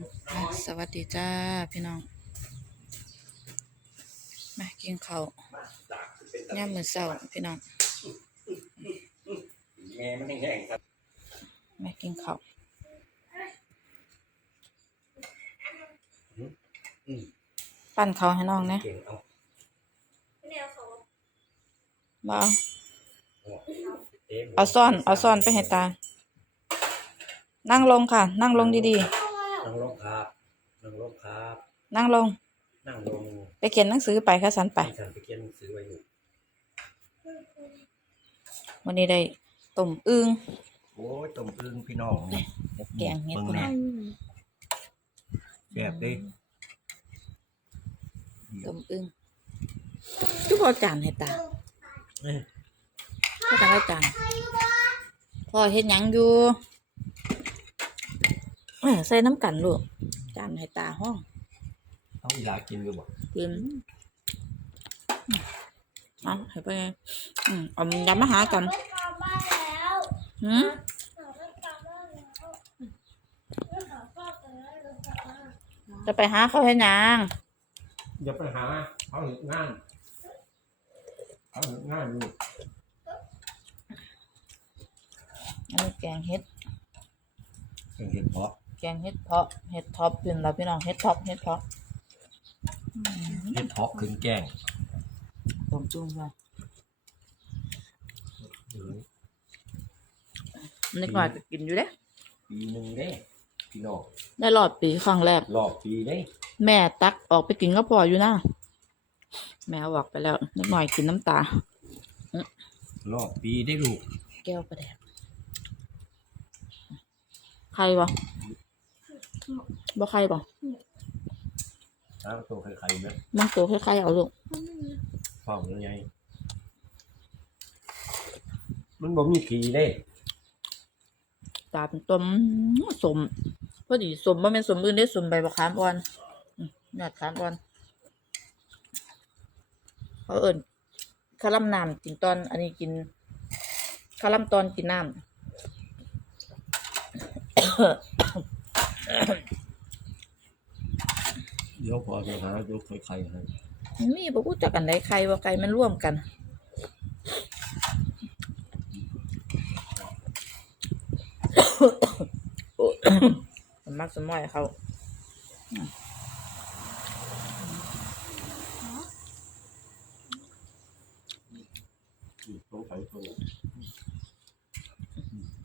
อะสวัสดีจ้าพี่น้อง มากินข้าวย่ามมื้อเช้าพี่น้องแม่ไม่แห้งครับมากินข้าวปั้นข้าวให้น้องนะเก่งเอาบ่เอาเอ๊ะเอาซ่อน เอาซ่อนไปให้ตา นั่งลงค่ะ นั่งลงดี นั่งลงครับนั่งลงครับๆนั่งลง นั่งลงไปเขียนหนังสือไปค่ะสันไปฉันไปเขียนหนังสือไว้อยู่วันนี้ได้ต้มอึ่งโอ้ยต้มอึ่งพี่น้องนี่กับแกงเห็ดบิ่พุ่นแน่น่ะแซ่บดิต้มอึ่งทุกพอจานให้ตาเอ้ยพ่อจานให้จานพ่อเฮ็ดหยังอยู่ เอ้ยใส่น้ำกันลูกจานให้ตาห้องเอาอีหลากินอยู่บ่กินเอาให้ไปไงอืมเอายำมาหากันกลับบ้านแล้วหืมหนูก็กลับบ้านแล้วไม่ขอพ่อกันแล้วหนูกลับบ้านจะไปหาเขาให้หยังอย่าไปหาเขาเห็นงานเขาเห็นงานอยู่อันนี้แกงเห็ดเห็นเพาะ แกงเห็ดเพาะเห็ดท็อปเป็นแล้วพี่น้องเห็ดท็อปเห็ดท็อปเห็นเพาะขึ้นแกงต้มจุ้งไปเออนิดหน่อยก็กินอยู่เด้ปีหนึ่งเด้พี่น้องได้รอดปีครั้งแรกรอบปีเด้แม่ตักออกไปกินก็พออยู่นะแม่เอาออกไปแล้วนิดหน่อยกินน้ำตารอบปีได้ลูกแก้วประแดกใครบ่ บ่ใครบ่ตั้งตัวใครๆนะมันตัวคล้ายๆเอาลูกฟังยังไงมันบ่มีผีเด้ตาเป็นต้มสมพอดีสมบ่แม่นสมอื่นได้สมใบบักขามอ่อนอืมหยอดขามอ่อนเขาเอิ่นคาล่ำน้ำกินตอน อันนี้กินคาล่ำตอนกินน้ เดี๋ยวพอจะหายกใครๆให้มีบ่รู้จักกันได้ใครว่าใครมันร่วมกันมักสมอยเขา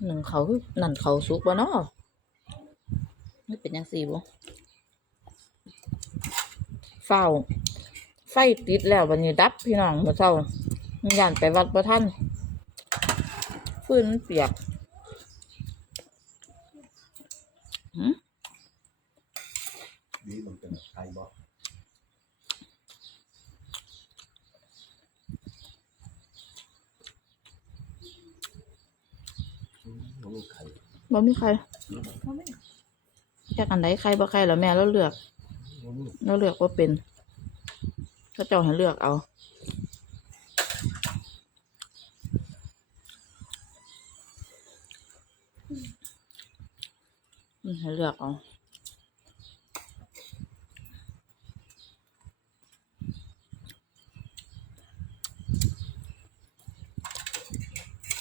หนึ่งเขาคือนั่นเขาสุกบ่เนาะ นี่เป็นยังสี่บ่เฝ้า ไฟติดแล้ววันนี้ดับพี่น้องเมื่อเช้าย่านไปวัดบ่ทันฟืนมันเปียกหืมดีมันเป็นใครบ่อืมบ่มีใครบ่มีใคร จากอันไหนใครบ่ใครแล้วแม่เราเลือก เราเลือกว่าเป็นถ้าเจ้าให้เลือกเอาให้เลือกเอา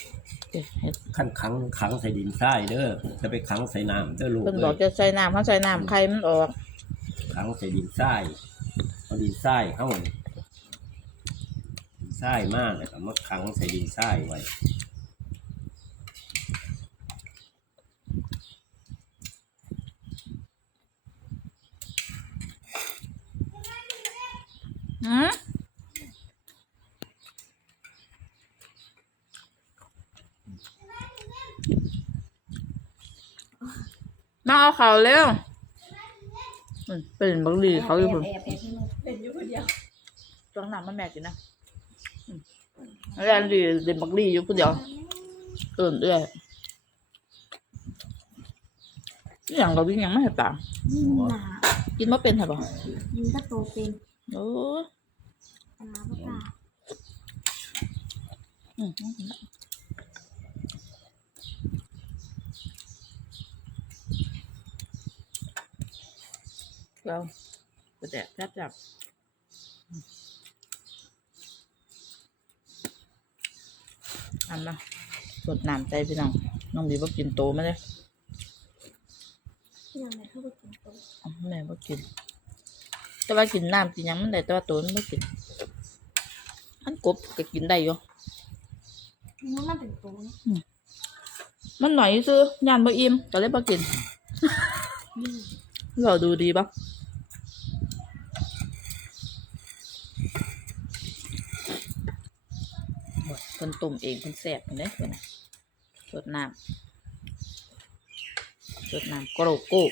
เดี๋ยวเฮ็ด ขั้นขังขังใส่ดินทรายเด้อจะไปขังใส่น้ำเด้อลูกเพิ่นเอ้บอกยจะใส่น้ำเขาใส่น้ำไข่มันออก ขังใส่ดินทรายเอาดินทรายเข้าดินทรายมากเลยก็มาขังใส่ดินทรายไว้ มาเอาเขาวเร็วอืมเป็นบักดีเขาอยู่พุ่นเป็นอยู่คนเดียวจ้องน้ำมันแม่กินนะอืมแล้วดีเด็นบักดีอยู่ผู้เดียวเอิ่นเอื้อยอหย่างเราวิ่งยังไม่เห็นต่างยิ่งหนากินมาเป็นใช่ปะยิ่งก็โตเป็นโอ้ยปลาปลาอืม เราประแดกแซ่บจับทำนะสดน้ำใจพี่น้อง น้องบีบอกกินโตมาเลยที่ยังไงเขาไปกินตัวอ้าวแม่บอกกิน แต่ว่ากินน้ำกินหยังมันได้แต่ว่าโตมันไม่กิน อันกบก็กินได้อยู่มันมันเป็นตัวนะมันหน่อยซื้อยานบ่อิ่มก็เลยบ่กินเราดูดีปะหมดค นตุ่มเองคนแสบคนนี้คนน่ะสดน้ำสดน้ำกรโก้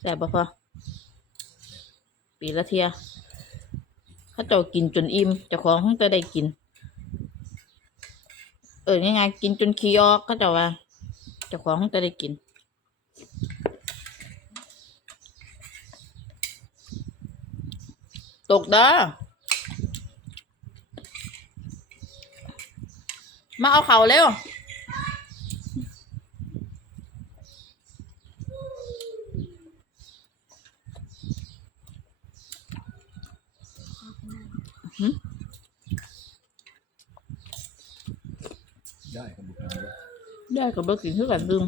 แสบปะพอปีละเทียเขาเจ้ากินจนอิ่มเจ้าของเขาจะได้กิน เออยังไงกินจนขี้ออกก็จะว่าเจ้าของจะได้กินตกเด้อ มาเอาเขาเร็วได้ครับบุคคลได้กับบ่กินคือกันลืม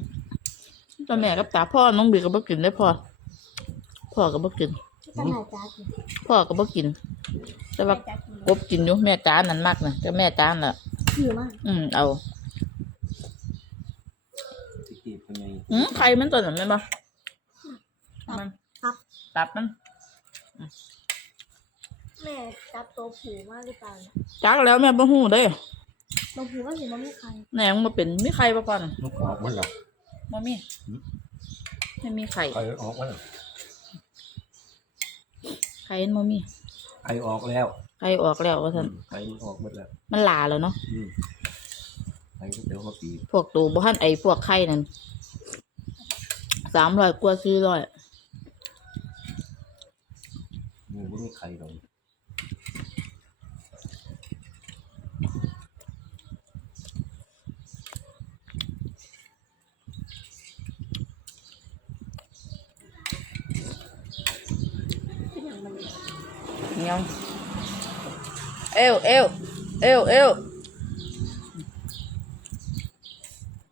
ตาแม่กับตาพ่อน้องบีกับบ่กินได้พอพ่อกับบ่กินที่ตั้งหลายจ้ากินพ่อกับบ่กิน แต่ว่าจ้ากินกบกินอยู่แม่จ้านั่นมากนะแต่แม่จ้าน่ะ คือมากอืม เอาที่กีบเป็นไงอืมไข่มันตัวนั้นไหมนบ่มันครับ ตับมันแม่จับตัวผูมากหรือเปล่าจักแล้วแม่บ่ฮู้เด้ตัวผูก็เห็นมันไม่ใครแหนงมาเป็นมีไข่บ่ก่อนนกออกมันหรอบ่มีหืมไม่มีไข่ไข่ออกมันหรอไข่มันบ่มีไข่ออกแล้ว ไข่ออกแล้วว่าซั่นไข่ออกหมดแล้วมันหลาแล้วเนาะอืมไข่ก็เดี๋ยวเขาปีพวกตัวบ่ทันไอพวกไข่นั่น300กว่า400หมูไม่มีไข่หรอกเป็นอย่างมันยัง เอวเอวเอวเอว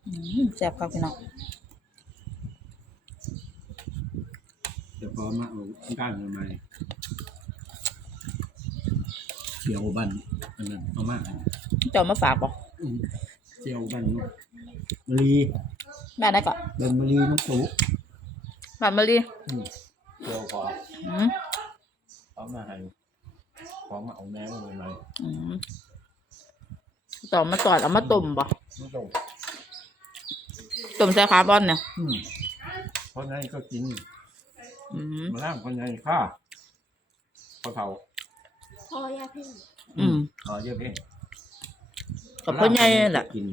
อืมแซ่บครับพี่น้องเดี๋ยวพอมาเอาก้านมาใหม่เจียวบันอันนั้นเอามากเจ้ามาฝากบ่เจียวบันเนาะมะลีแม่ได้ก่อนเป็นมะลีน้องตู่บานมะลิอืมเจียวพออืมเอามาให้ พร้อมมาเอาแหนมมาใหมอืมต่อมาตอดเอามาต้มบ่น้องต้มใส่คาร์บอนเนี่ยอืมเพราะงั้นก็กินอืมมาล่างคนใหญ่ข้าพอเท่าพ่อยาเพ่งอืมขอเยอะเพ่งกับพ่อใหญ่นั่นแหละกิน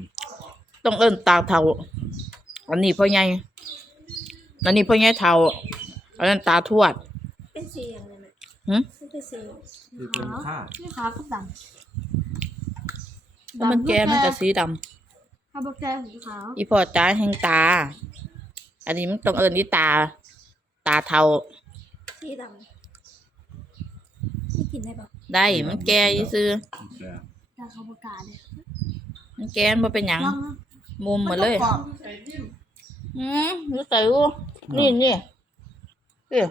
ต้องเอิ้นตาเทาอันนี้พ่อใหญ่อันนี้พ่อใหญ่เทาอันนั้นตาทวด เป็นเสียง ไรไหมหึ ไม่เป็นสีคือเป็นข้านี่ขาวก็ดำแล้วมันแก่มันจะสีดำข้าวบกแก่สีขาวอีพอจ้าแห่งตา อันนี้มันต้องเอิ้นอีตา ตาเทาสีดำไม่กินได้ปะได้มันแก่อีซื้อแต่ตาข้าวบกกาเลยมันแก่มันบ่เป็นหยังลองนะมุมหมดเลยกรอบอืมรู้ใส่อูนี่นี่นี่เนี่ย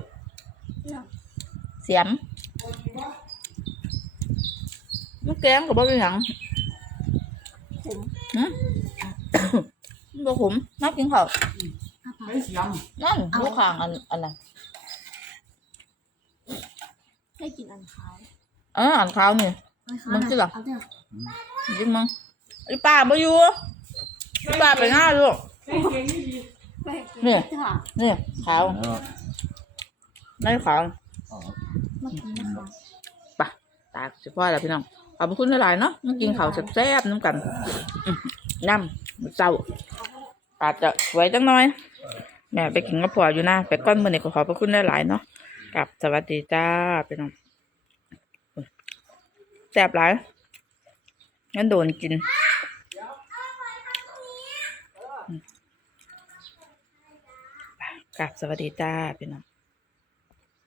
เสียมมันแกงกับบ่เป็นหยังผมหืมมันบ่ขมนักกินข้าวข้าวผัดไม่ยนั่นลูกข้างอันอันนั้นให้กินอันขาวเอออันข้าวนี่ อันขาวมันคือเหรอ เอาเดี๋ยวยิงมั้งไอ้ป้าบ่อยู่ไอ้ป้าไปหน้าลูกไปเนี่ยจ้านี่ขาวำแล้วในขาว อ๋อ มากินนะคะปะตากสิพ่อแล้วพี่น้องขอบคุณหลายๆเนาะมากินข้าวแซ่บๆน้ำกันอื้อน้ำเจ้าอาจจะไว้จังน้อยแม่ไปกินกับผัวอยู่นะไปก้อนมือนี่ก็ขอบพระคุณหลายๆเนาะกับสวัสดีจ้าพี่น้องแซ่บหลายงั้นโดนกินกราบสวัสดีจ้าพี่น้อง